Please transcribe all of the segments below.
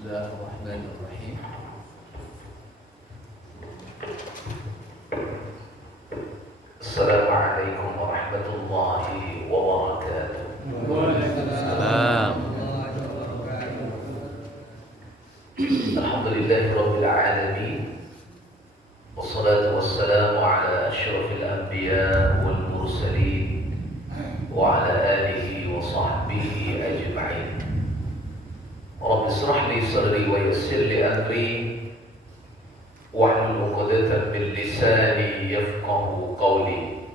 Bismillahirrahmanirrahim. Assalamualaikum warahmatullahi wabarakatuh. Waalaikumsalam. Alhamdulillahirabbil alamin. Wassalatu wassalamu ala asyrafil anbiya wal mursalin wa ala alihi wa sahbihi ajma'in. Rabbi ishrah li sadri wa yassir li amri wahlul 'uqdatam min lisani yafqahu qawli.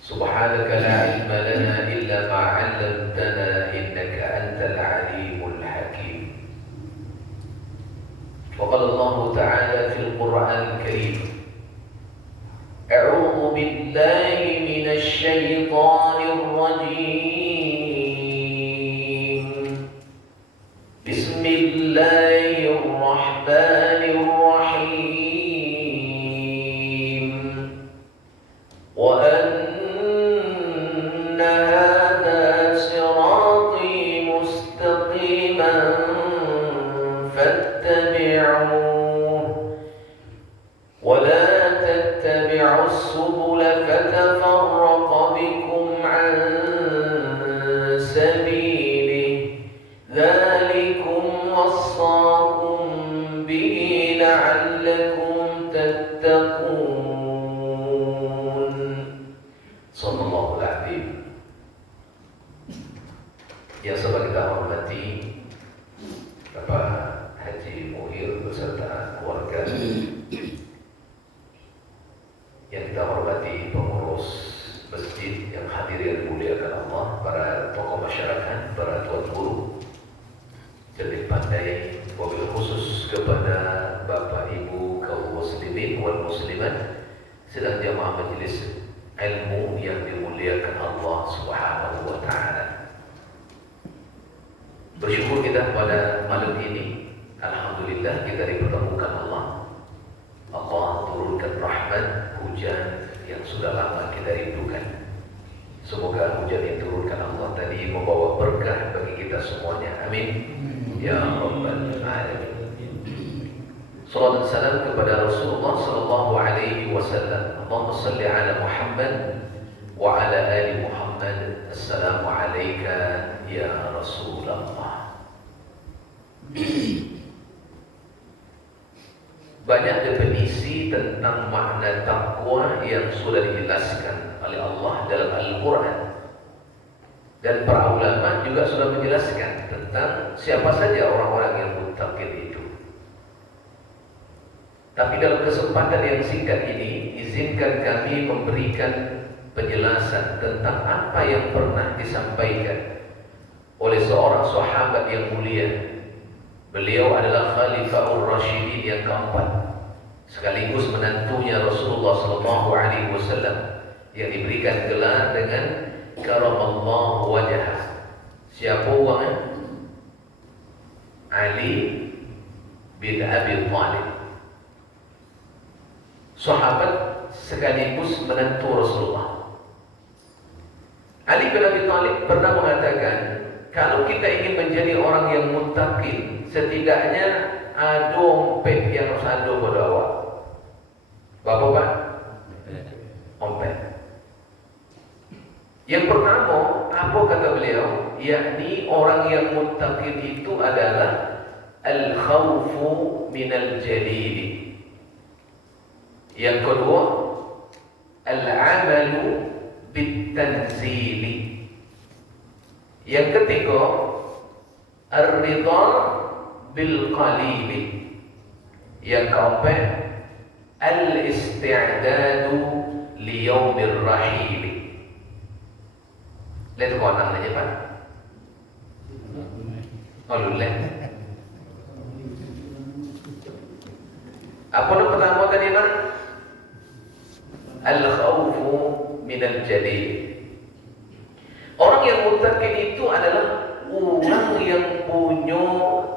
Subhanaka la ilma lana illa ma 'allamtana innaka antal 'alimul hakim. Wa qala Allah ta'ala fil Qur'anil Karim, A'udzu billahi minasy syaithanir rajim. Bismillahirrahmanirrahim. Wa anna hadha sirati mustaqiman fattabi'uhu wa la tattabi'us subula fatafarraqa bikum 'an sabilihi. Dzalikum wassaakum bihi la'allakum tattaqun. Sallallahu alaihi. Yang sahabat kita hormati, Bapak Haji Muhir beserta keluarga, yang kita hormati pengurus masjid yang hadir yang dimuliakan Allah, para tokoh masyarakat, para tuan guru, jadi pandai, wabil khusus kepada Bapak Ibu kaum muslimin wal muslimat sedang jamaah majelis ilmu yang dimuliakan Allah Subhanahu wa taala. Bersyukur kita pada malam ini, alhamdulillah kita dipertemukan Allah. Allah turunkan rahmat, hujan yang sudah lama kita rindukan. Semoga hujan yang turunkan Allah tadi membawa berkah bagi kita semuanya. Amin. Ya Rabbal Alamin. Salawat dan salam kepada Rasulullah sallallahu alaihi wasallam. Allahumma salli ala Muhammad wa ala ali Muhammad. Assalamu alayka ya Rasulullah. Banyak definisi tentang makna takwa yang sudah dijelaskan oleh Allah dalam Al-Quran. Dan para ulama juga sudah menjelaskan tentang siapa saja orang-orang yang muttaqin itu. Tapi dalam kesempatan yang singkat ini, izinkan kami memberikan penjelasan tentang apa yang pernah disampaikan oleh seorang sahabat yang mulia. Beliau adalah Khalifahur Rasyidin yang keempat, sekaligus menantunya Rasulullah SAW yang diberikan gelar dengan Karamallahu wajhah. Siapa orangnya? Ali bin Abi Thalib, sahabat sekaligus menantu Rasulullah. Ali bin Abi Thalib pernah mengatakan, kalau kita ingin menjadi orang yang muttaqin, setidaknya ada ompet yang harus ada pada awak. Bapak? Ompet. Yang pertama, apa kata beliau? Yakni orang yang muttaqin itu adalah al-khawfu minal jalili. Yang kedua, al-amalu bit-tanzili. Yang ketiga, ar-ridha bil-qalili. Yang keempat, al-isti'dadu liyaumir rahili. Lihat kau anak aja Pak. Oh luleh. Apa yang pertama tadi Pak? Al-khawfu minal jalil. Orang yang muttaqin itu adalah orang yang punya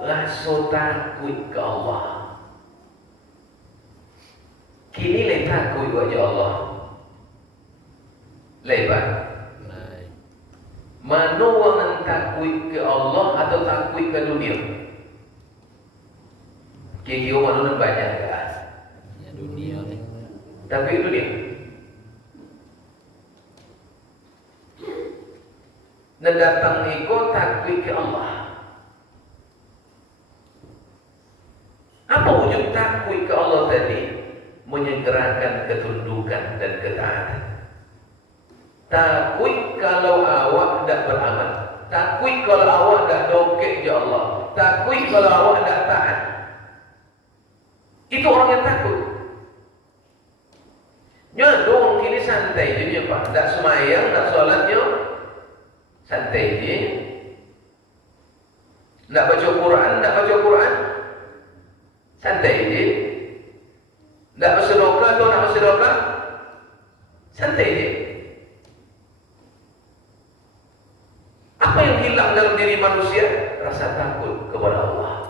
rasa takut ke Allah. Kini le takut wajah Allah. Lebar. Mana orang takut ke Allah atau takut ke dunia? Kira-kira mana banyak kan? Ya dunia ni. Tapi itu dia. Dan datang ego takwik ke Allah. Apa wujud takwik ke Allah tadi? Menyegerakan ketundukan dan ketaatan. Takwik kalau awak tak beramal. Takwik kalau awak tak dokek je Allah. Takwik kalau awak tak taat. Itu orang yang takut. Ya, dong kini santai je Pak. Tak semayang, tak solatnya santai je. Tak baca Quran, santai je. Tak bersedekah atau nak bersedekah, santai je. Apa yang hilang dalam diri manusia? Rasa takut kepada Allah.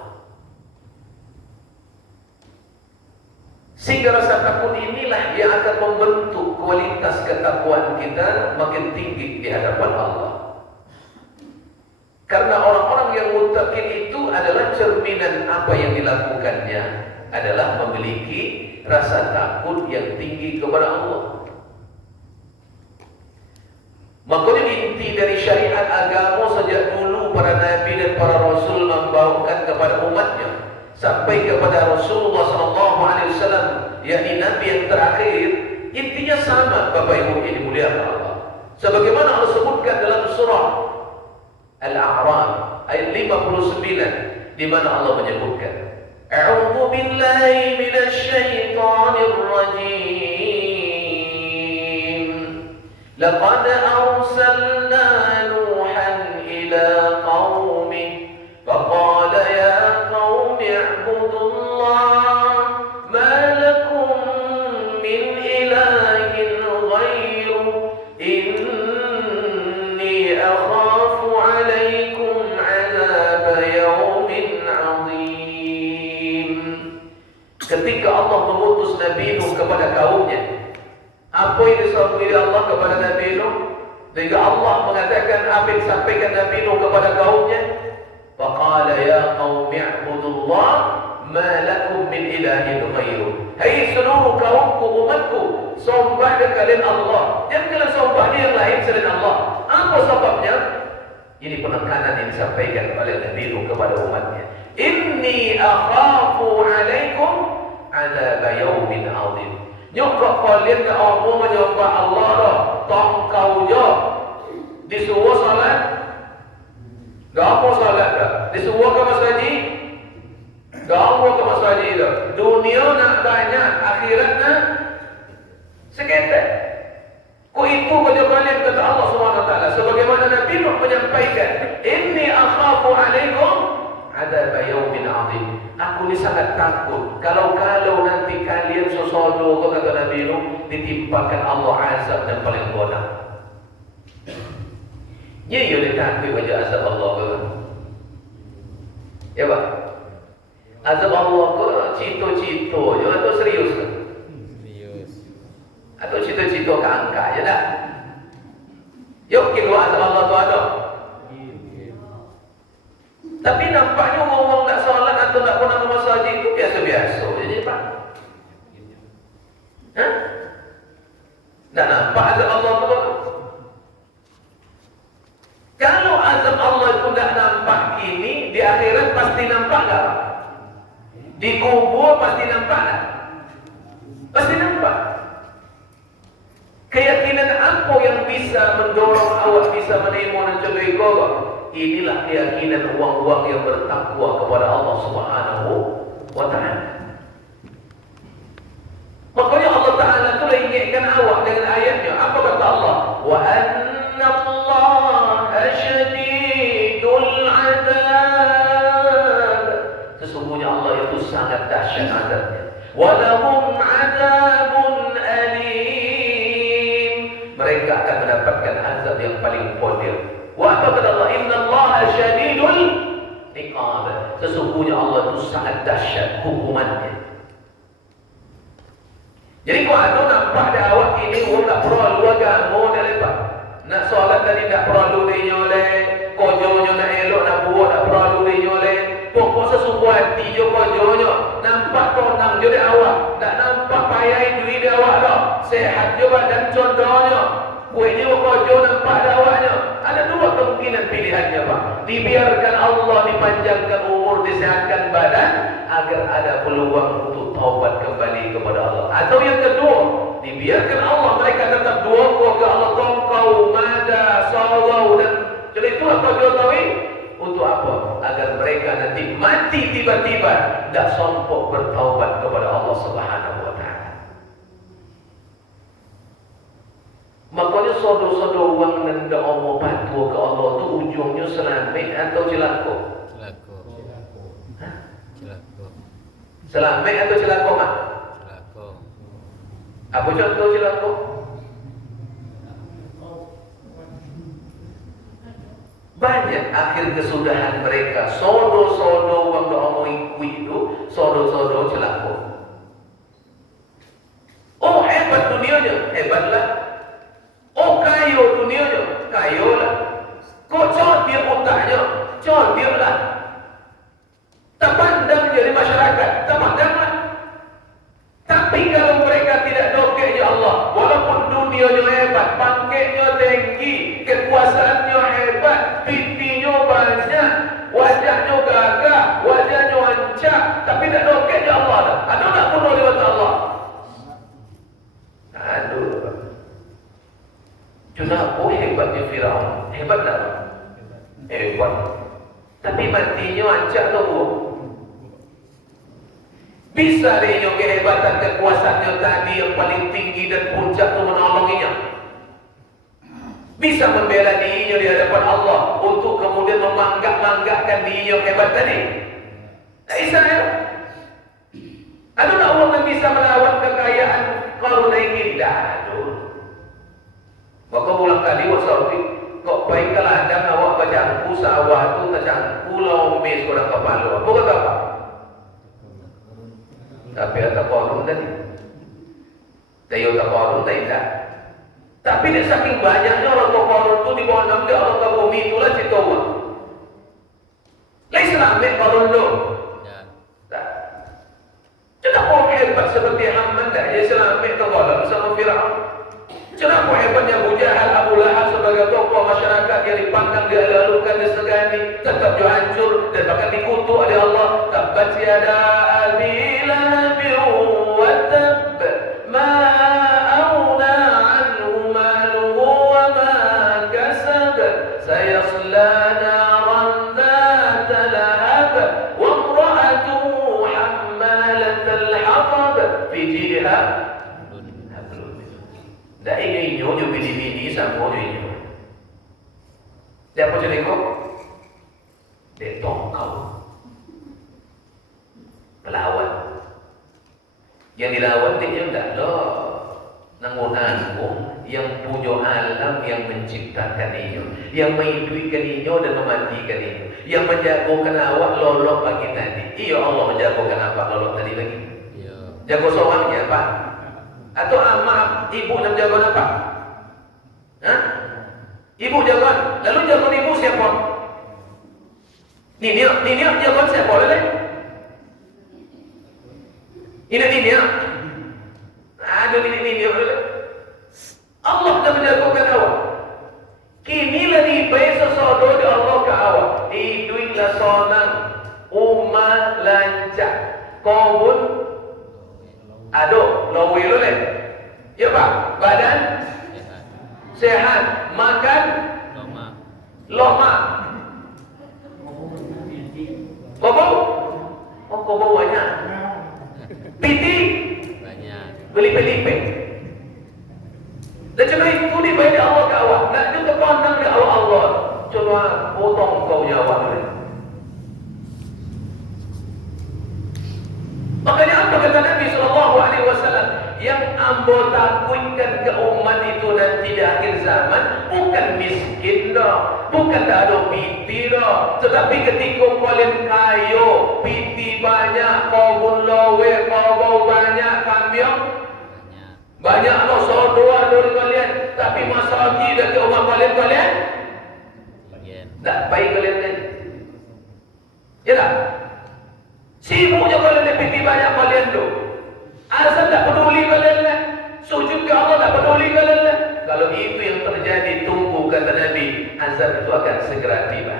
Sehingga rasa takut inilah yang akan membentuk kualitas ketakwaan kita makin tinggi di hadapan Allah. Karena orang-orang yang muttaqin itu adalah cerminan apa yang dilakukannya adalah memiliki rasa takut yang tinggi kepada Allah. Makanya inti dari syariat agama sejak dulu para nabi dan para rasul membawakan kepada umatnya sampai kepada Rasulullah SAW, yakni Nabi yang terakhir, intinya sama Bapak Ibu yang dimuliakan Allah. Sebagaimana Allah sebutkan dalam surah Al-A'raf ayat 59, di mana Allah menyebutkan, A'udzu billahi minasy syaithanir rajim. Laqad arsalna Nuhan ila qaumih faqala ya qaumi i'budullah ma lakum min ilahin ghairuh inni akhafu 'alaikum 'adzab yaumin 'adzim. Ketika Allah mengutus Nabi Nuh kepada kaumnya, apa yang disampaikan oleh Allah kepada Nabi Nuh? Sehingga Allah mengatakan apa yang disampaikan Nabi Nuh kepada kaumnya, faqala ya qaumi i'budullah ma lakum min ilahin ghairuh. Hai seluruh kaumku, umatku, sembahlah kalian Allah. Jangan kalian sembah yang lain selain Allah. Apa sebabnya? Ini penekanan yang disampaikan oleh Nabi Nuh kepada umatnya. Inni akhafu 'alaikum 'adzab yaumin 'adzim. Nyokok kalian ke Allah menyembah Allah dah. Tongkau je. Disuruh salat. Gak mau salat dah. Disuruh ke masjid. Gak mau ke masjid dah. Dunia nak banyak, akhirat nak seketek. Kau itu baca kalian kata Allah SWT. Sebagaimana Nabi Nuh menyampaikan, Inni akhafu alaikum adzab yaumin 'adzim. Aku ni sangat takut kalau nanti kalian sesodo kata Nabi Nuh ditimpakan Allah azab yang paling bodoh. Ya dia takut wajah azab Allah ke? Ya Pak. Azab Allah ke cito-cito je atau serius ke? Serius. Atau cito-cito ke angka je tak? Yuk kita azab Allah tu ada. Tapi nampaknya orang tak solat atau tak pernah ke masjid itu biasa-biasa je Pak. Hah? Tak nampak azab Allah tu? Kalau azab Allah itu tak nampak kini, di akhirat pasti nampak tak? Di kubur pasti nampak tak? Pasti nampak. Keyakinan apa yang bisa mendorong awak bisa menerima dan contoh ego? Inilah keyakinan orang-orang yang bertakwa kepada Allah Subhanahu wa ta'ala. Makanya Allah Ta'ala itu ingatkan awak dengan ayatnya. Apa kata Allah? Wa anna Allah syadidul azab. Sesungguhnya Allah itu sangat dahsyat azabnya. Wa lahum azabun alim. Mereka akan mendapatkan azab yang paling pedih. Wa apa kata Allah? Inna Allah syadidul iqab. Sesungguhnya Allah itu sangat dahsyat hukumannya. Jadi kau ada nampak dah awak ini orang tak perlu agama dah lepas. Nak solat tadi tak perlu dia nyoleh, kojonya nak elok nak buat tak perlu dia nyoleh. Pokok sesuatu hati je kojonya. nampak konang je di awak, tak nampak payah duit di awak dah. Sehat je badan contohnya. Kuihnya kojo nampak di awaknya. Ada dua kemungkinan pilihannya Pak. Dibiarkan Allah dipanjangkan umur, disehatkan badan agar ada peluang untuk taubat kembali kepada Allah. Atau yang kedua, dibiarkan Allah mereka tetap duaku ke Allah tongkau, mada, salau dan jadi itulah kojo tawi. Untuk apa? Agar mereka nanti mati tiba-tiba tak sompok bertaubat kepada Allah Subhanahu wa taala. Makanya sodo-sodo wang nenda omo patuh ke Allah tu ujungnya selamat atau celaka? Celaka. Hah? Celaka. Selamat atau celaka mak? Celaka. Apa contoh celaka? Banyak akhir kesudahan mereka. Sodo-sodo wang omo ikui itu, sodo-sodo celaka. Oh hebat dunianya, hebatlah. Oh kayo dunianya, kayolah. Kok dia otaknya, dia lah. Tak pandang jadi masyarakat, tak pandanglah. Tapi kalau mereka tidak dokeknya Allah, walaupun dunianya hebat, pangketnya tinggi, kekuasaannya hebat, pipinya banyak, wajahnya gagah, wajahnya ancak, tapi tak dokeknya Allah dah. Ada tak bunuh lewat Allah? Aduh. Kenapa hebatnya Firaun? Hebat tak? Hebat. Tapi matinya ancak ke buah? Bisa dia kehebatan kekuasaannya tadi yang paling tinggi dan puncak itu menolonginya. Bisa membela dirinya di hadapan Allah untuk kemudian memanggak-manggakkan dirinya yang hebat tadi. Tak bisa ya? Ada tak orang yang bisa melawan kekayaan Qarun ini? Tak ada. Maka ulang kali wasawi kok baik kalau ada awak bacangku sawah tu bacangku lomes kurang kepala. Apa kata apa? Tapi ada Qarun tadi. Dia tak Qarun tidak. Tapi dia saking banyaknya orang Qarun tu di bawah nama dia Allah ke bumi itulah cerita Allah. Lai selamat Qarun tu. Ya. Tak. Kenapa orang hebat seperti Haman tak dia selamat tergolong sama Firaun? Kenapa hebatnya Abu Jahal, Abu Lahab sebagai tokoh masyarakat yang dipandang, dialu-alukan, disegani, tetap juga hancur dan bahkan dikutuk oleh Allah. Tabbat yada abi lahabin wa tabb, ma aghna anhu maluhu wa ma kasab, sayasla naran dhata lahab, wa imra'atuhu hammalatal hatab, fi jidha dah ini nyo bini-bini sama dia nyo. Dia apa jadi kok? Dia tongkau melawan. Yang dilawan dia enggak loh. Nanggung-nanggung yang punya alam yang menciptakan dia, yang menghidupkan dia dan mematikan dia, yang menjagokan awak lolok pagi tadi. Iya Allah menjagokan awak lolok tadi lagi. Iya. Jago soangnya Pak. Atau maaf, ibu nak jaga apa? Hah? Ibu jaga. Lalu jaga ibu siapa? Nini jaga siapa lagi? Ini. Ada nini lagi. Allah dah menjagokan awak. Kini lagi baik sesuatu di Allah ke awak. Hidupilah sonang, umma lancar, kobun. Aduh, lawi lu leh. Ya Pak, badan sehat, makan loma. Kobau? Oh, kobau banyak. Piti? Banyak. Beli-beli. Dan cuma itu dibayar Allah ke awak. Nak juga pandang ke Allah. Coba potong kau nyawa ni. Makanya apa kata Nabi SAW? Yang ambo takutkan ke umat itu nanti di akhir zaman bukan miskin dah, bukan tak ada piti dah, tetapi ketika kalian kayo, piti banyak, kau lowe, kau banyak, kambing banyak lo sodoa dari kalian, tapi masalah tidak ke umat kalian tak baik kalian kan? Ya tak? Sibuknya kalian lebih banyak kalian tu. Azan tak peduli kalian lah. Sujud ke Allah tak peduli kalian lah. Kalau itu yang terjadi, tunggu kata Nabi, azab itu akan segera tiba.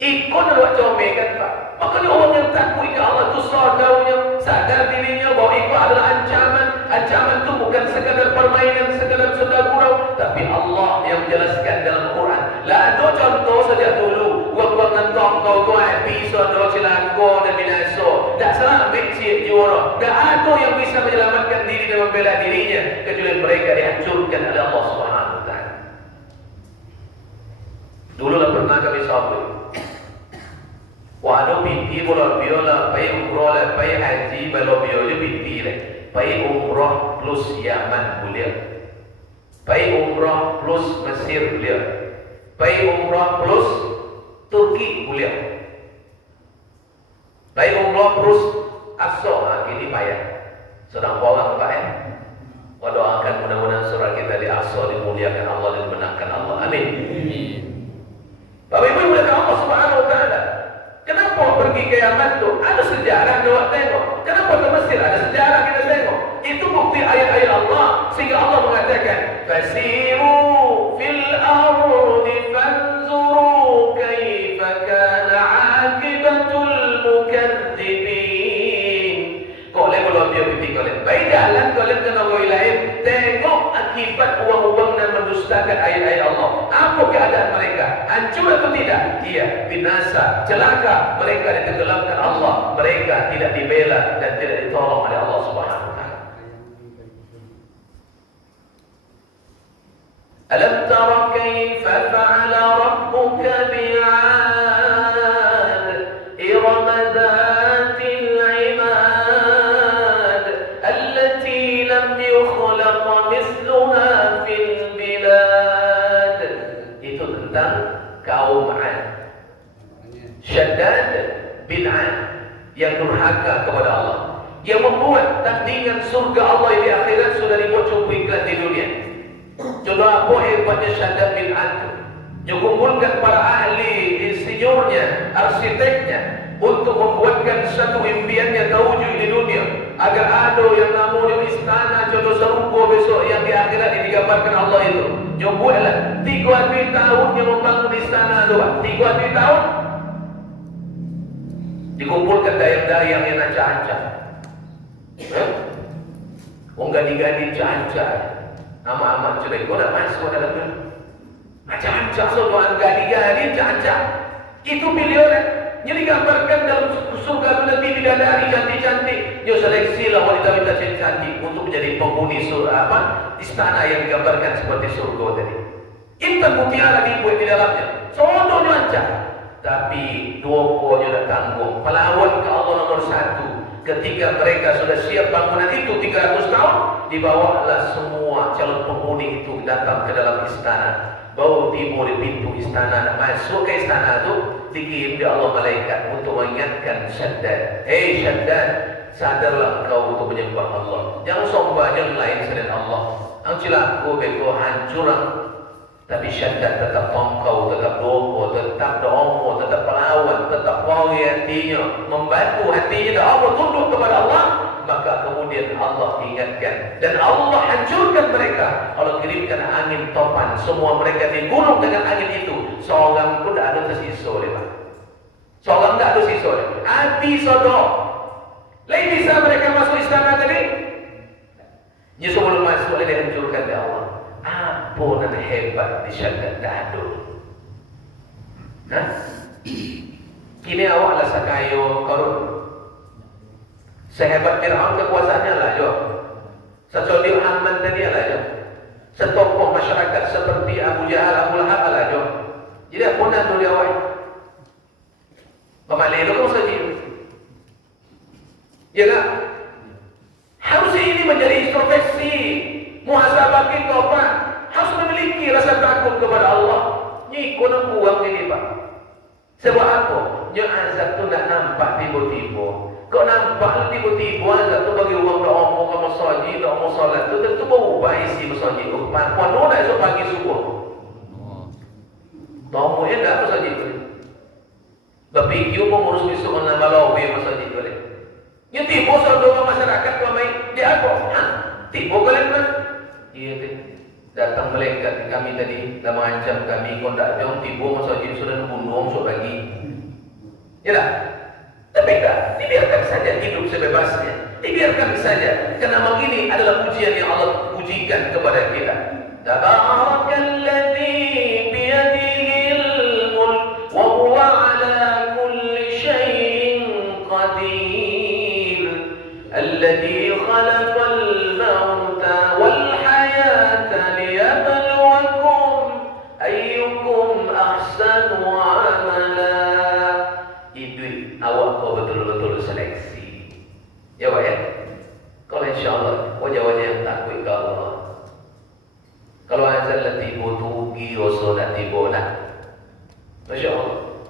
Ikut buat comel kan Pak. Makanya orang yang takut ke Allah itu sadaunya, sadar dirinya bahawa itu adalah ancaman. Ancaman itu bukan sekadar permainan, sekadar sedar gurau, tapi Allah yang menjelaskan dalam Quran. Lah ada contoh sejak dulu, buat-buat ngentong kau tu pisau do celaka dan binasa. Tak salah becik juara. Tak ada yang bisa menyelamatkan diri dan membela dirinya kecuali mereka dihancurkan oleh Allah Subhanahu wa taala. Dulu lah pernah kami sabut. Waduh binti bola biola, pai umroh lah, pai haji bola biola binti lah, pai umroh plus Yaman boleh, pai umroh plus Mesir boleh, pai umroh plus Turki boleh, pai umroh plus Aqsa, kini payah. Sedang orang Pak doakan mudah-mudahan surah kita di Aqsa dimuliakan Allah dan dibenarkan Allah. Amin. Bapak Ibu muliakan Allah Subhanahu wa taala. Kenapa pergi ke Yaman tu? Ada sejarah kita tengok. Kenapa ke Mesir? Ada sejarah kita tengok. Itu bukti ayat-ayat Allah. Sehingga Allah mengatakan, Fasiru fil ardi fanzuru kaifa kana akibatul mukadzibin. Kau boleh kalau dia pergi kalian. Baik jalan kalian kena orang lain. Tengok akibat uang-uang dan mendustakan ayat-ayat Allah. Apa keadaan mereka? Hancur atau tidak? Iya, binasa, celaka. Mereka ditenggelamkan Allah. Mereka tidak dibela dan tidak ditolong oleh Allah Subhanahu wa taala. Alam tara kaifa fa'ala rabbuka bi'ad iram dhatil 'imad allati lam yukhlaq mithluha fil bilad. Itu tentang kaum 'Ad. Syaddad bin 'Ad yang durhaka kepada Allah, yang membuat tandingan surga Allah di akhirat sudah dibuat cukup iklan di dunia. Contoh apa hebatnya Syaddad bin 'Ad? Dia kumpulkan para ahli insinyurnya, arsiteknya untuk membuatkan satu impiannya terwujud di dunia, agar ada yang namanya istana contoh serupa besok yang di akhirat yang digambarkan Allah itu. Dia buatlah 3 tahun yang membangun istana tu, 3 tahun dikumpulkan dayang-dayang yang nak cancak. Orang gadi-gadi cancak. Amat-amat cerai. Kau nak masuk dalam tu? Cancak sodoan gadi-gadi cancak. Itu pilihan yang digambarkan dalam surga itu nanti bidadari cantik-cantik. Dia seleksi lah wanita-wanita cantik untuk menjadi penghuni istana yang digambarkan seperti surga tadi. Intan mutiara dibuat di dalamnya. Sodonya cancak. Tapi dua-duanya dah tanggung. Pelawan ke Allah nomor 1. Ketika mereka sudah siap bangunan itu 300 tahun, dibawalah semua calon penghuni itu datang ke dalam istana. Bau timur di pintu istana, nak masuk ke istana itu, dikirim di Allah malaikat untuk mengingatkan Syaddad. Hei Syaddad, sadarlah kau untuk menyembah Allah. Jangan sombong yang lain selain Allah. Ang cilaku beko hancurang. Tapi Syaddad tetap tongkau, tetap doa, tetap doa, tetap pelawan, tetap wangi hatinya, membantu hatinya dan Allah tunduk kepada Allah. Maka kemudian Allah ingatkan dan Allah hancurkan mereka. Allah kirimkan angin topan, semua mereka digulung dengan angin itu. Seorang pun tidak ada tersisa lepas. Seorang tidak ada sisa. Hati sodok. Lain bisa mereka masuk istana tadi. Dia sebelum masuk dia dihancurkan oleh Allah. Apa yang hebat di Syaddad dahulu? Kini awaklah sakayo Qarun. Sehebat Fir'aun kekuasaannya lah jo. Secondik Haman tadi lah jo. Setokoh masyarakat seperti Abu Jahal, Abu Lahab lah jo. Jadi apa nak tu dia awak? Pemalih itu kau saja. Ya tak? Harusnya ini menjadi introspeksi. Muhasabah kita Pak harus memiliki rasa takut kepada Allah. Ni kau nak buang ini Pak. Sebab apa? Yang azab tu nak nampak tiba-tiba. Kau nampak tiba-tiba azab tu bagi orang doa ke masjid, doa solat tu tentu berubah isi masjid tu. Puan nak esok pagi subuh. Doa yang tak masjid tu. Tapi fikir mengurus besok nama lawe masjid boleh. Yang tipu saudara masyarakat ramai dia apa? Tipu kalian mas? Iya deh. Datang malaikat kami tadi dah mengancam kami kau tak jom tipu masjid sudah bunuh so bagi. Ya tak? Tapi tak, dibiarkan saja hidup sebebasnya. Dibiarkan saja. Karena begini adalah ujian yang Allah ujikan kepada kita. Tabarakalladzi biyadihil mulk wa huwa ala kulli syai'in qadir. Alladzi khalaqal mauta wal hayata liyabluwakum ayyukum ahsanu amala. Awak kau betul-betul seleksi. Ya Pak ya. Kalau insyaAllah wajah-wajah yang takut ke Allah. Kalau azal lati butuhi wasolat tibola. Masya Allah.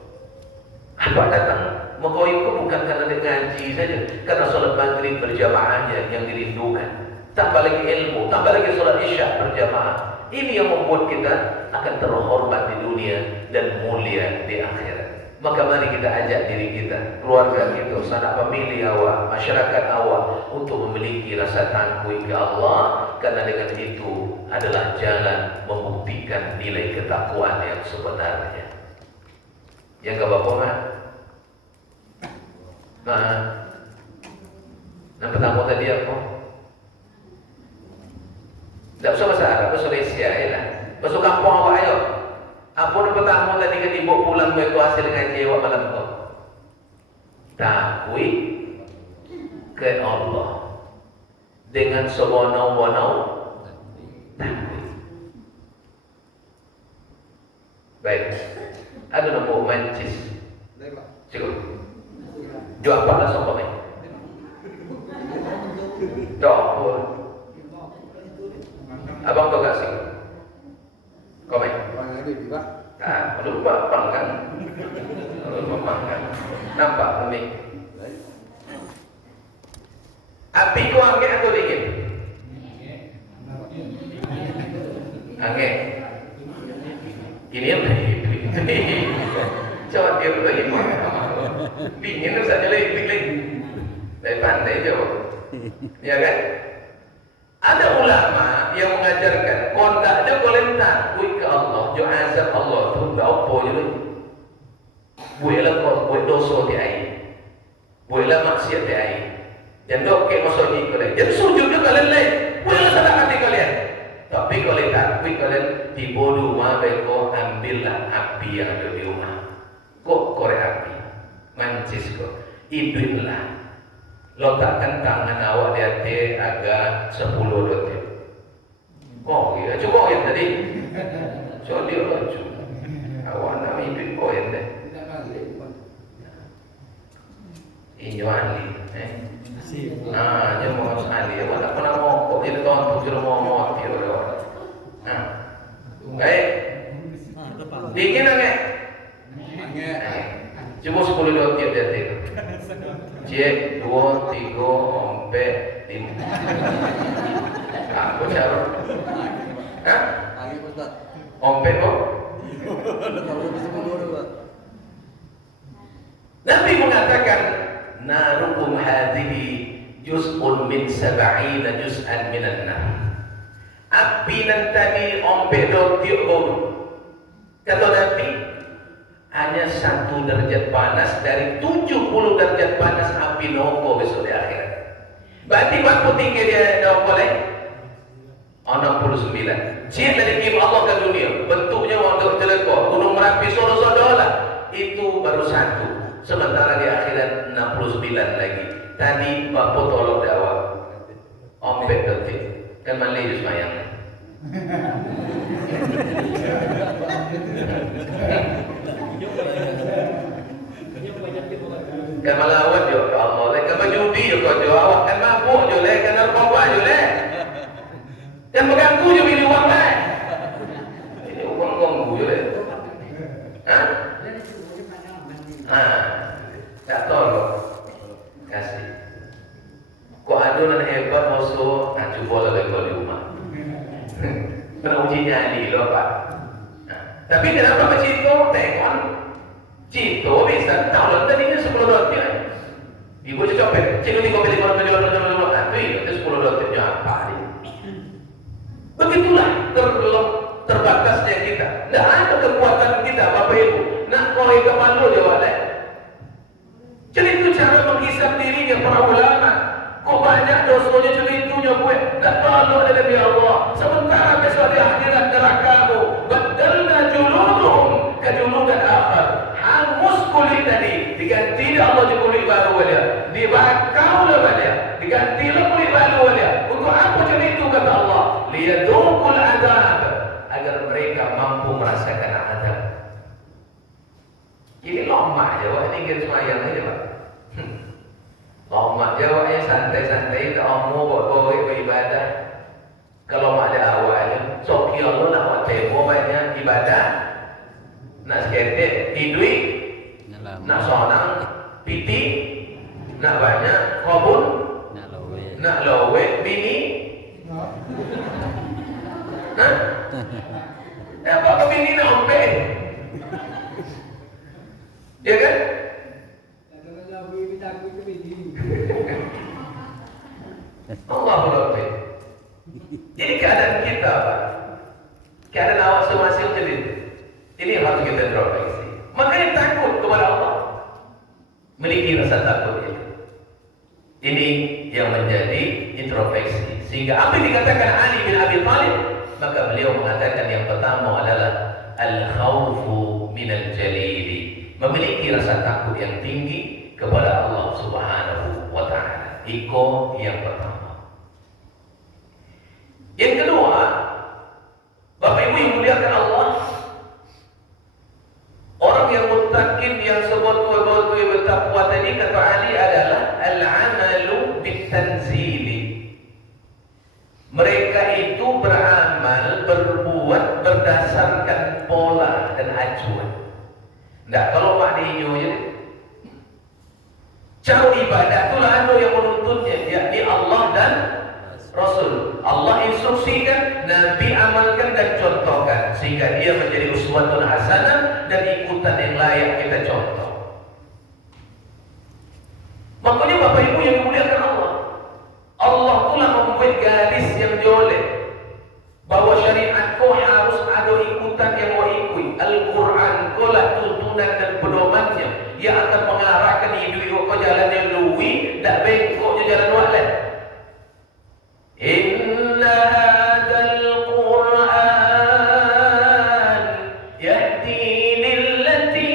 Apa datang? Maka itu bukan karena dia ngaji saja. Karena solat maghrib berjamaahnya yang dirindukan. Tambah lagi ilmu, tambah lagi solat isya berjamaah. Ini yang membuat kita akan terhormat di dunia dan mulia di akhirat. Maka mari kita ajak diri kita, keluarga kita, sanak pemilih awak, masyarakat awak untuk memiliki rasa takut ke Allah, karena dengan itu adalah jalan membuktikan nilai ketakwaan yang sebenarnya. Yang gak apa-apa kan? Nah, yang pertama tadi apa? Tak usah bahasa Arab, bahasa Malaysia lah. Masuk kampung awak ayo. Apa yang pertama tadi kan dibawa pulang ke hasil ngaji awak malam tu? Takut ke Allah dengan sewenang-wenang takut. Baik. Ada nombor mancis. Cukup. Jual apa lah sobat ni? Dok. Abang kau kasih. Komen. Lupa panggang. Lupa panggang. Nampak umi. Api kau angin atau dingin? Angin. Ini yang coba dia lagi. Dingin tu saja lagi. Dari pantai jauh. Ya kan? Ada ulama yang mengajarkan kondaknya boleh takut ke Allah, jo azab Allah tu tak apa je tu. Bolehlah kau buat dosa di air. Bolehlah maksiat di air. Jangan dok ke masuk ni kalian. Jangan sujud juga kalian lain. Bolehlah sedang hati kalian. Tapi kalau takut kalian di bodoh rumah beko ambillah api yang ada di rumah. Kok korek api? Mancis kok. Hiduplah. Letakkan tangan awak di hati agak 10 detik. Oh iya, cukup yang tadi. So dia lucu. Awak nak hidup koin deh. Ini ahli, dia mau ahli. Awak tak pernah mau kok dia tonton sudah mau mati orang. Baik. Dingin angin. Cuma 10 detik di hati. Cek 2, 3, 4, 5. Apa cara? Hah? Ompet kok? Nabi mengatakan narukum hadhihi juz'un min 70 juz'an minan nar. Api nan tadi ompet do tiup bau. Kata Nabi hanya 1 derajat panas dari 70 derajat panas api neraka besok di akhirat. Berarti berapa tinggi dia neraka lain? 69. Jin dari kim Allah ke dunia, bentuknya wang telekor, gunung Merapi, Solo-Sodola. Itu baru 1. Sementara di akhirat 69 lagi. Tadi bapak tolong dakwah. Ompet detik. Kan malai semayang. Kan melawan juga Allah, kan berjudi juga awak, kan mabuk juga, kan narkoba juga, kan mengganggu juga ini uang lah. Ini uang ganggu juga. Tak tolong kasih. Kok adunan hebat masuk, cuba lah kau di rumah. Pernah uji nyali loh Pak. Tapi kenapa macam itu? Tengok. Cito bisa calon tadinya 10 roti. Ibu copet, cik nanti kopi 5 itu 10 roti apa nih? Begitulah terbatasnya kita. Tidak ada kekuatan kita, Bapak Ibu. Nak korek ke malu jawab lain. Jadi itu cara menghisap dirinya para ulama. Kok banyak dosanya jadi itunya gue. Tak tahu ada Nabi Allah. Sementara besok di akhirat nerakamu. Badalna juluduhum ke juludan akhar. Hangus kulit tadi. Diganti Allah di kulit baru dia. Dibakau lah dia. Diganti lah kulit baru dia. Untuk apa jadi itu kata Allah? Liyadukul adab. Agar mereka mampu merasakan adab. Ini lomak Jawa, ini kira semayang aja Pak. Lomak Jawa ya santai-santai, tak omong bawa-bawa beribadah. Kalau ada awalnya, soki Allah nak buat temo banyak ibadah. Nak seketik, hidui, nak sonang, piti, nak banyak, kobun, nak lowe, bini. Hah? Apa bini nak ompek? Ya kan? Allah Akbar. Jadi keadaan kita Pak, keadaan awak semasa jadi ini yang harus kita introspeksi. Makanya takut kepada Allah, memiliki rasa takut itu. Ini yang menjadi introspeksi. Sehingga apa yang dikatakan Ali bin Abi Thalib, maka beliau mengatakan yang pertama adalah al-khawfu minal jalili, memiliki rasa takut yang tinggi kepada Allah Subhanahu wa ta'ala. Iko yang pertama. Yang kedua, Bapak Ibu yang muliakan Allah, orang yang muttaqin yang sebetul-betul bertakwa tadi kata Ali adalah al-amalu bitanzili. Mereka itu beramal, berbuat berdasarkan pola dan acuan. Tidak, kalau Pak Dinyo je cara ibadah itulah anu yang menuntutnya, yakni Allah dan Rasul. Allah instruksikan, Nabi amalkan dan contohkan, sehingga dia menjadi uswatun hasanah dan ikutan yang layak kita contoh. Makanya Bapak Ibu yang dimuliakan Allah, Allah telah membuat garis yang jolek bahwa syariat kau harus ada ikutan yang mau ikut. Al-Quran kau lah tuntunan dan pedomannya yang akan mengarahkan hidup kau jalan yang luwi, tak bengkok je jalan wa'lan. Inna hadal Quran yahdi lillati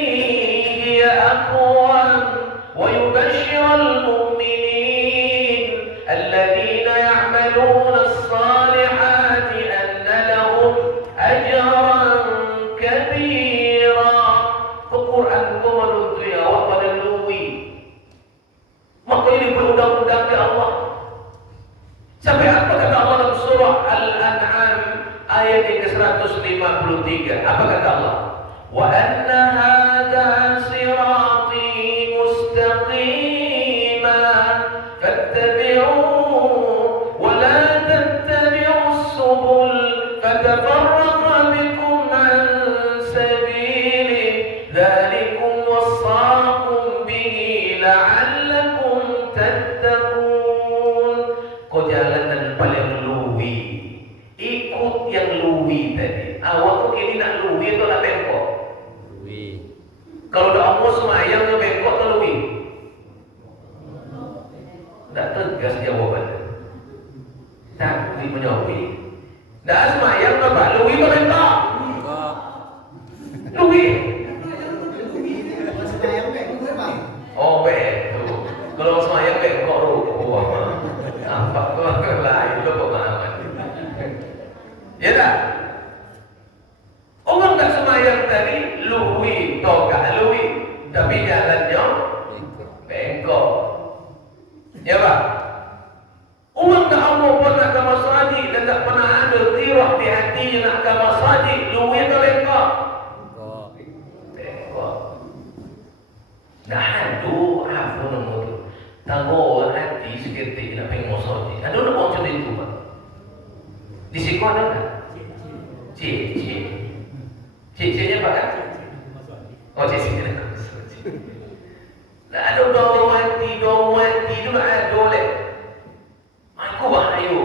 hiya aqwam wa yubashshirul mu'minin alladhina ya'maluna as-salihati anna lahum ajran kabira. Quran kau menuntut ya awak pada luwi. Maka ini berundang-undang ke Allah. Sampai apa kata Allah dalam surah Al-An'am ayat yang ke-153? Apa kata Allah? Wa anna hadha sirati mustaqima fattabi'uhu wa la tattabi'us subul fatafarraqa bikum an sabili dzalikum wassaqum bihi la'allakum tattaqun. Kau jalan dan paling luwi, ikut yang luwi tadi. Awak tu kini nak luwi atau nak bengkok? Luwi. Kalau dah Allah semayang ke bengkok atau luwi? Tak tegas jawapan. Tak menjawab. Dah semayang ke pak luwi ke bengkok? Luwi. Oh betul. Kalau semayang bengkok ruko apa? Apa kau lain tu pengalaman? Ya tak? Orang tak semayang tadi luwi, togak luwi, tapi jalannya bengkok. Ya pak? Orang tak mau pernah ke masjid dan tak pernah ada tirah di hatinya nak ke masjid, luwi atau bengkok? Bengkok. Nah tu apa nama tu? Tangguh hati seketik nak pergi masjid. Ada nak buat macam itu pak? Di sekolah ada tak? Cik-ciknya pak kan? Oh cik-ciknya. Nah, ada dua mati tu ada oleh. Aku bahayu.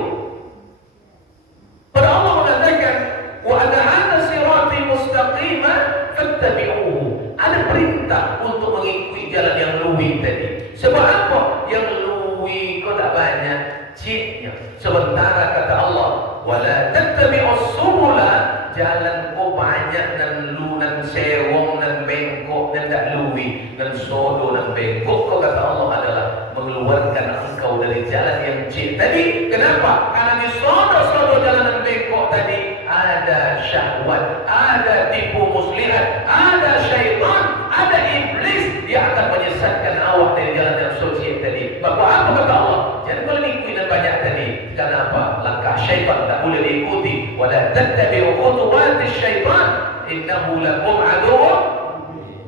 Pada Allah mengatakan, wa anna hadha sirati mustaqima fattabi'uhu. Ada perintah untuk mengikuti jalan yang luwih tadi. Sebab apa? Yang luwih kau tak banyak ciknya. Sementara kata Allah, wala tattabi'us subula, jalan kau banyak dan lunan sewong dan bengkok dan tak luwih dan sodo dan bengkok. Kau kata Allah adalah mengeluarkan engkau dari jalan yang cik tadi. Kenapa? Karena di sodo-sodo jalan dan bengkok tadi ada syahwat, ada tipu muslihat, ada syaitan, ada iblis. Dia akan menyesatkan awak dari jalan yang suci tadi. Maka apa kata Allah? Jangan kau ikuti dan banyak tadi. Kenapa? Langkah syaitan tak boleh diikuti. Wala tattabi'u khutuwatis syaitan innahu lakum aduwwun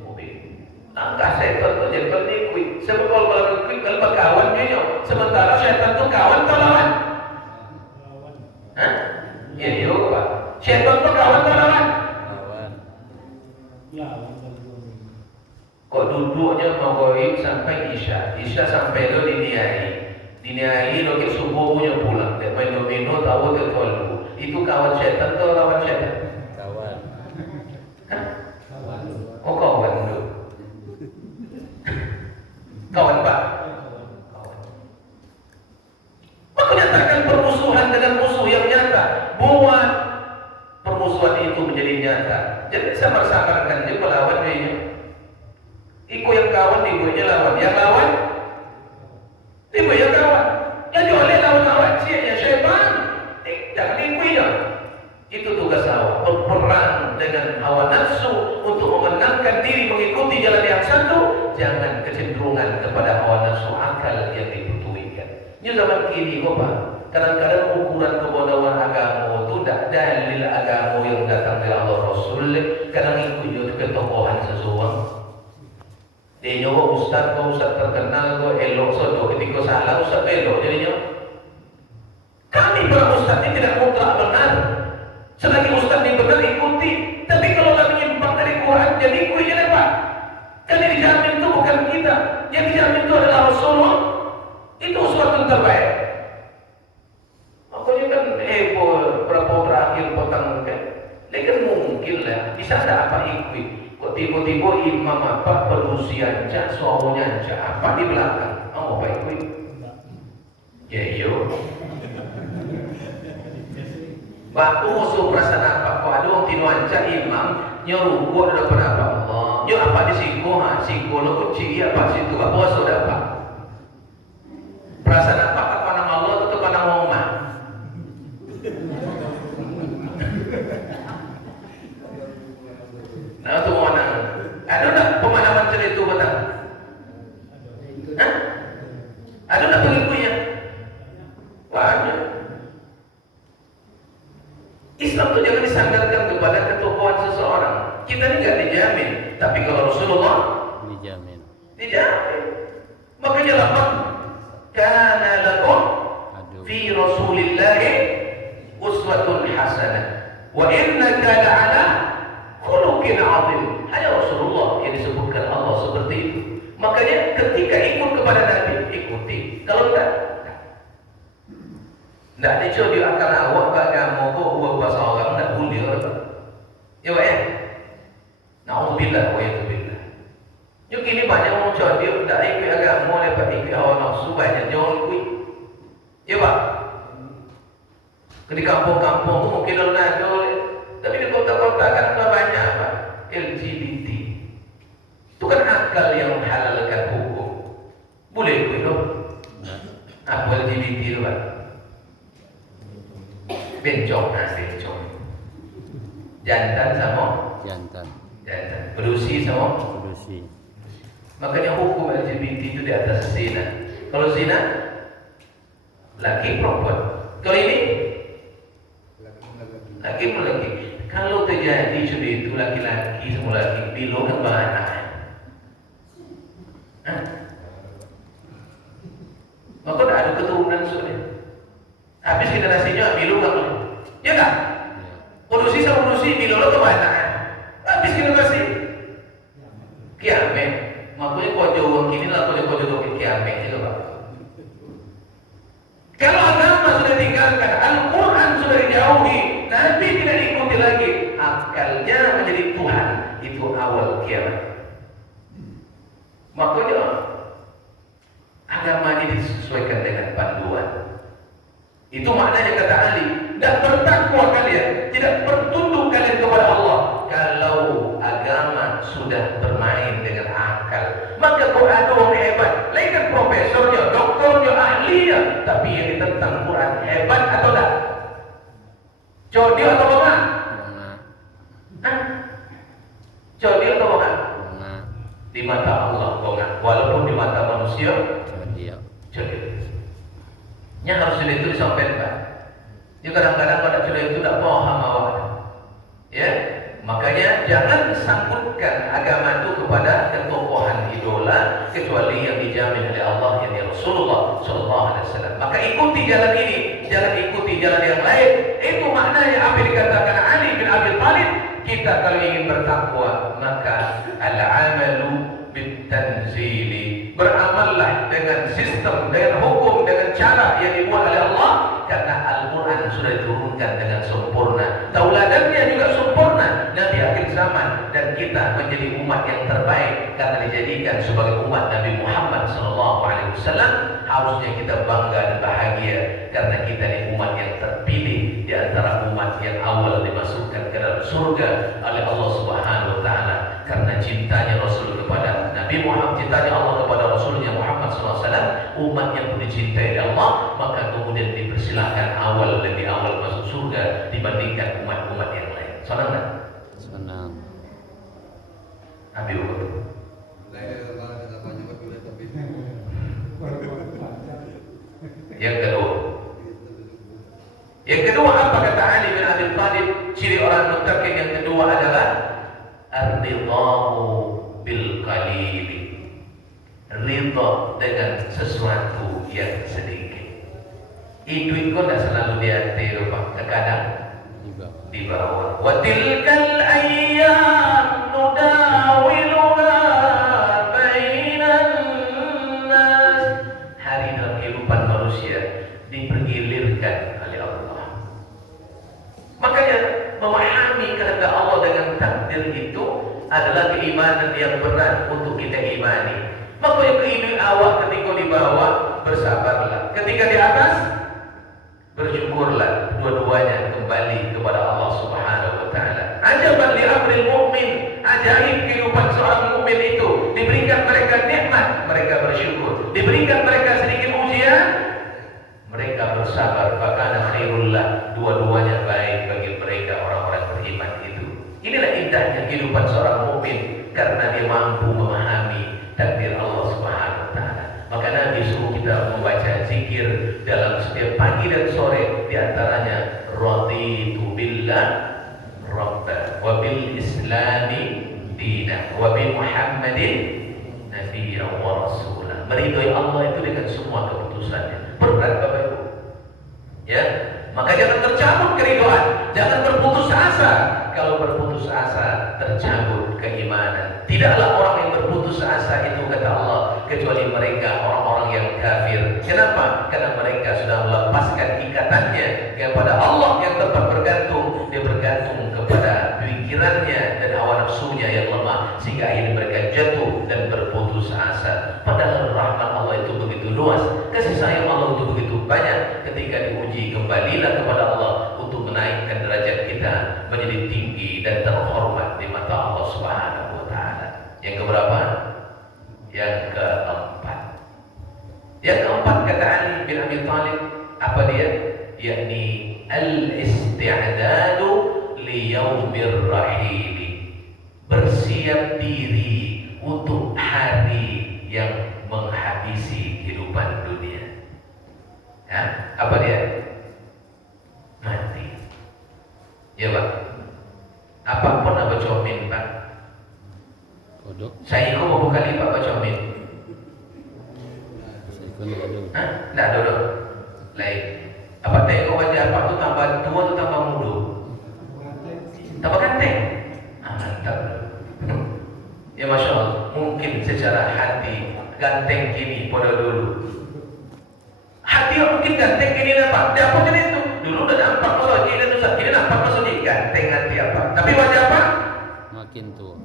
mubin. Langkah syaitan tu jangan kau diikuti. Sebab kalau mengikuti kalau berkawan dia. Sementara syaitan tu kawan atau lawan? Hah? Ya dia Pak. Syaitan tu kawan atau lawan? Lawan. Kok duduknya mau goib sampai Isya. Isya sampai lo diniai lo ke subuh punya pulang. Dan main domino tahu ke tolu. Itu kawan syaitan atau lawan syaitan? Kawan. Hah? Kawan. Oh kawan tu. Kawan Pak. Kawan. Maka nyatakan permusuhan dengan musuh yang nyata. Buat permusuhan itu menjadi nyata. Jadi samar-samarkan dia melawan dia. Iku yang kawan, ibunya lawan. Yang lawan, ibu yang kawan. Yang oleh lawan-lawan siapnya syaitan. Jangan ikuinya. Itu tugas awak. Berperang dengan hawa nafsu untuk memenangkan diri mengikuti jalan yang satu. Jangan kecenderungan kepada hawa nafsu akal yang dibutuhkan. Ini zaman kini kok Pak. Kadang-kadang ukuran kebodohan agama itu tidak dalil agama yang datang dari Allah Rasul. Kadang ikutnya ketokohan sesuatu. Dia nyoba ustaz, kau ustaz terkenal, kau elok sodo. Ketika salah ustaz elok jadinya. Kami para ustaz ini tidak mutlak benar. Selagi ustaz ini benar ikuti. Tapi kalau kami menyimpang dari Quran, jadi ikuti je Pak. Kan yang dijamin itu bukan kita. Yang dijamin itu adalah Rasulullah. Itu suatu yang terbaik. Makanya kan berapa berakhir petang kan. Ini kan mungkin lah. Bisa ada apa ikuti. Kok tiba-tiba imam apa berusia aja, suaminya aja apa di belakang? Oh, baik baik. Ya yo. Baku musuh perasaan apa? Kok ada orang tinu aja imam nyuruh gua ada apa Allah? Nyo apa di siku? Siku lo kunci apa situ? Apa sudah apa? Perasaan apa? Apa nama Allah atau apa nama umat? Nah itu mana? Ada tak pemahaman cerita itu betul? Hah? Ada tak pengikutnya? Banyak. Islam itu jangan disandarkan kepada ketokohan seseorang. Kita ini nggak dijamin. Tapi kalau Rasulullah Dijamin. dijamin. Makanya lafaz kana lakum fi Rasulillahi uswatun hasanah wa innaka la'ala khuluqin 'azim. Hanya Rasulullah yang disebutkan Allah seperti itu. Makanya ketika ikut kepada Nabi, ikuti. Kalau tidak dicoba akan awak bagamo kok bahasa orang tidak boleh. Ya Pak ya? Na'udzubillah wa ya'udzubillah. Yuk ini banyak orang coba dia tidak ikut agama, lepas ikut hawa nafsu banyak jangan ikut. Ya Pak? Di kampung-kampung itu mungkin orang ada oleh. Tapi di kota-kota kan banyak apa? LGBT. Itu kan akal yang menghalalkan hukum. Boleh ikut itu? Apa LGBT itu Pak? Bencong, bencong. Jantan sama? Jantan. Jantan. Berusi sama? Berusi. Makanya hukum LGBT itu di atas zina. Kalau zina, laki perempuan. Kalau ini? Laki laki. Kalau terjadi sudah itu laki-laki semua laki, bilo kan banyak. Maka tidak ada keturunan sudah. Habis generasinya bilo kan? Ya tak? Produksi sama produksi bilo lo tuh banyak. Habis generasi kiamat. Makanya kau jauh kini lah kau jauh kiamat itu Pak. Kalau agama sudah tinggalkan, Al-Quran sudah dijauhi, Nabi tidak diikuti lagi, akalnya menjadi Tuhan, itu awal kiamat. Makanya agama ini disesuaikan dengan panduan. Itu maknanya kata Ali, tidak bertakwa kalian, tidak bertunduk kalian kepada Allah. Kalau agama sudah bermain dengan akal, maka kau ada orang hebat, lain kan profesornya, doktornya, ahlinya, tapi yang ditentang Quran hebat atau tidak? Jodi atau bukan? Jodi atau bukan? Di mata Allah bukan, walaupun di mata manusia jodi. Yang harus sudah itu disampaikan. Ya kadang-kadang pada sudah itu tidak paham awak. Ya, makanya jangan sangkutkan agama itu kepada ketokohan idola kecuali yang dijamin oleh Allah yang Rasulullah Sallallahu Alaihi Wasallam. Maka ikuti jalan ini, jangan ikuti jalan yang lain. Itu maknanya apa yang dikatakan Ali bin Abi Thalib. Kita kalau ingin bertakwa maka al-amalu bitanzili, beramallah dengan sistem, dengan hukum, dengan cara yang dibuat oleh Allah, karena Al-Quran sudah diturunkan dengan sempurna, tauladannya juga sempurna. Nabi akhir zaman dan kita menjadi umat yang terbaik karena dijadikan sebagai umat Nabi Muhammad SAW. Harusnya kita bangga dan bahagia karena kita ini umat yang terpilih di antara umat yang awal dimasukkan ke dalam surga oleh Allah Subhanahu Wa Taala karena cintanya Rasul kepada Nabi Muhammad, cintanya Allah kepada Rasulnya Muhammad SAW. Umat yang pun dicintai oleh Allah, maka kemudian dipersilahkan lebih awal masuk surga dibandingkan umat-umat yang lain. Senang tak? Senang. Habis betul. Yang kedua apa kata Ali bin Abi Thalib? Ciri orang muttaqin yang kedua adalah ar-ridhahu bil qalil. Ridha dengan sesuatu yang sedikit. Itu tidak selalu di hati lupa, terkadang di bawah. Wa tilkal ayyam nudawiluha bainan nas. Hari dalam kehidupan manusia dipergilirkan oleh Allah. Makanya memahami kehendak Allah dengan takdir itu adalah keimanan yang berat untuk kita imani. Makanya kehidupan awak ketika di bawah bersabarlah, ketika di atas bersyukurlah. Dua-duanya kembali kepada Allah Subhanahu Wa Taala. Ajaban li amril mu'min, ajaib kehidupan seorang mukmin itu. Diberikan mereka nikmat, mereka bersyukur. Diberikan mereka sedikit ujian, mereka bersabar. Fakana khairullah, dua-duanya baik bagi mereka orang-orang beriman itu. Inilah indahnya kehidupan seorang mukmin karena dia mampu memahami takdir Allah Subhanahu Wa Taala. Maka Nabi suruh kita membaca zikir dalam setiap pagi dan sore, di antaranya raditu billah rabba wa bil islami dina wa bi Muhammadin nabiyyan wa rasulah. Meridhai Allah itu dengan semua keputusannya. Berat Bapak Ibu. Ya, maka jangan tercabut keridhaan, jangan berputus asa. Kalau berputus asa tercabut keimanan. Tidaklah orang yang berputus asa itu kata Allah kecuali mereka orang-orang yang kafir. Kenapa? Karena mereka sudah melepaskan ikatannya kepada Allah yang tempat bergantung. Dia bergantung kepada pikirannya dan hawa nafsunya yang lemah sehingga akhirnya mereka jatuh dan berputus asa. Padahal rahmat Allah itu begitu luas, kasih sayang Allah itu begitu banyak. Ketika diuji, kembalilah kepada Allah untuk menaikkan derajat kita menjadi tinggi dan terhormat di mata Allah Subhanahu Wa Taala. Yang keberapa? Yang keempat. Yang keempat kata Ali bin Abi Thalib, apa dia? Yakni al-isti'dadu li yaumir rahil. Bersiap diri untuk hari yang menghabisi kehidupan dunia. Ya, apa dia? Mati. Ya Pak. Apapun apa comin Pak. Saya ikut mau kali Pak baca amin. Hah? Tidak dulu. Lain. Apa tengok wajah Pak tu tambah tua tu tambah muda? Tambah ganteng. Mantap. Ya Masya Allah. mungkin secara hati ganteng kini pada dulu. Hati mungkin ganteng kini nampak. Dia apa kini itu? Dulu udah nampak kalau kini itu kini nampak maksudnya ganteng hati apa? Tapi wajah apa? Makin tua.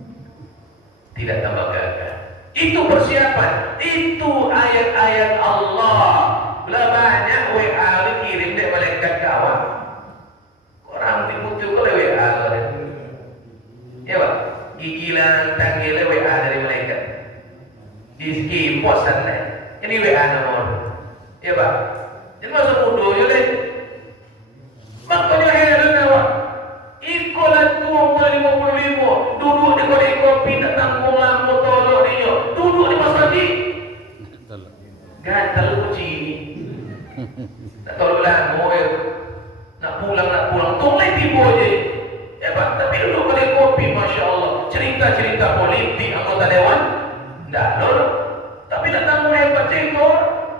Tidak tambah gagah. Itu persiapan. Itu ayat-ayat Allah. Belah banyak WA kirim dek malaikat kawan. Orang dibutuh kalau WA kan. Ya Pak. Gigilan tanggil WA dari malaikat. Diski posan deh. Ini WA nomor. Ya Pak. Jadi masuk mundur je deh. Makanya heran awak. Ikolan tu 50 duduk di kedai kopi tak tanggung lama tolok dia. Duduk di masjid. Gatal uji. Tak tahu lama nak pulang toleh tiba je. Ya Pak, tapi duduk kedai kopi masya-Allah. Cerita-cerita politik anggota dewan. Enggak lor. Tapi tak tanggung hebat cerita.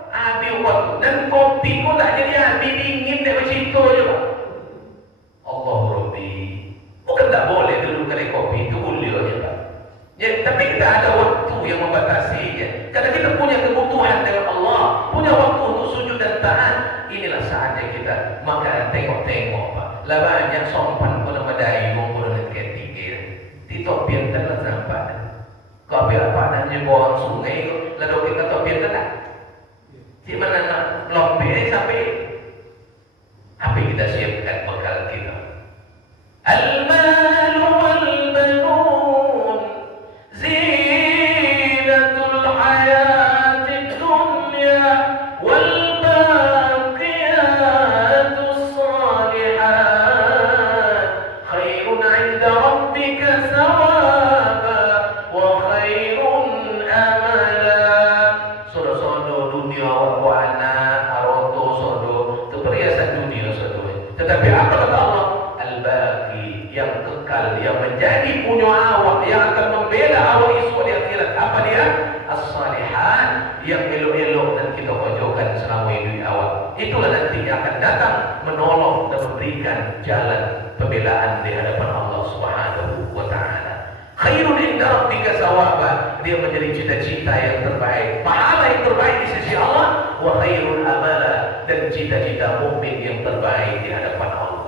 Habis waktu dan kopi kau tak jadi habis dingin tak bercerita je Pak. Allah Rabbi. Bukan tak boleh duduk kedai kopi itu boleh aja Pak. Ya, tapi kita ada waktu yang membatasinya. Karena kita punya kebutuhan dengan Allah, punya waktu untuk sujud dan taat. Inilah saatnya kita maka tengok-tengok Pak. Lah banyak sompan pun nama dayung pun dengan ketiga. Titopian telah nampak. Kau biar padanya bawang sungai, lalu kita topian tak. Di mana nak lombe sampai apa yang kita siapkan bekal kita. Al-mal wal-banun zinatul hayatid dunya wal-baqiyatus salihat khairun 'inda rabbika thawaba wa khairun amala. Sodo-sodo dunia wa anak aroto sodo itu perhiasan dunia sodo. Tetapi apa kata Allah? Al-baqi yang kekal, yang menjadi punya awak, yang akan membela awak esok di akhirat. Apa dia? As-salihan, yang elok-elok dan kita pojokkan selama hidup awak. Itulah nanti yang akan datang menolong dan memberikan jalan pembelaan di hadapan Allah Subhanahu wa taala. Khairun inda rabbika sawaba, dia menjadi cita-cita yang terbaik, pahala yang terbaik di sisi Allah. Wa khairun amala, dan cita-cita mukmin yang terbaik di hadapan Allah.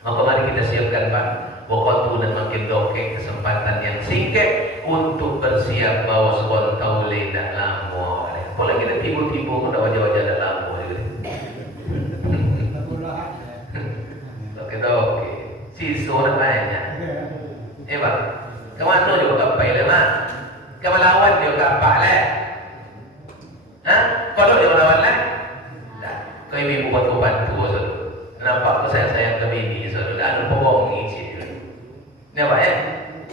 Maka mari kita siapkan Pak, waktu dan makin dokeng kesempatan yang singkat untuk bersiap bawa sebuah taule dah lama. Kalau kita tiba-tiba pun dah wajah-wajah dah lama. Oke, siswa dah banyak. Ya Pak, ke mana juga kapai le mak? Ke melawan dia kapak le? Hah? Kalau dia melawan le? Tak. Kau ibu buat bantu saudara. Nampak kau sayang ke bini saudara. Anu pokok ngisi. Ni Pak ya?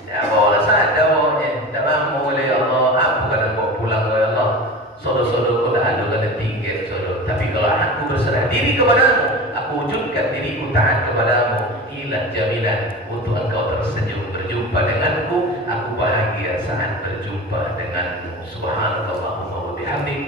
Ya boleh saja boleh. Tak mampu oleh Allah. Aku kadang bawa pulang oleh Allah. Saudara-saudara kau dah ada kena tinggal saudara. Tapi kalau aku berserah diri kepadamu, aku wujudkan diriku taat kepadamu. Inilah jaminan untuk engkau tersenyum berjumpa denganku. Aku bahagia saat berjumpa denganmu. Subhanallahumma wa bihamdik.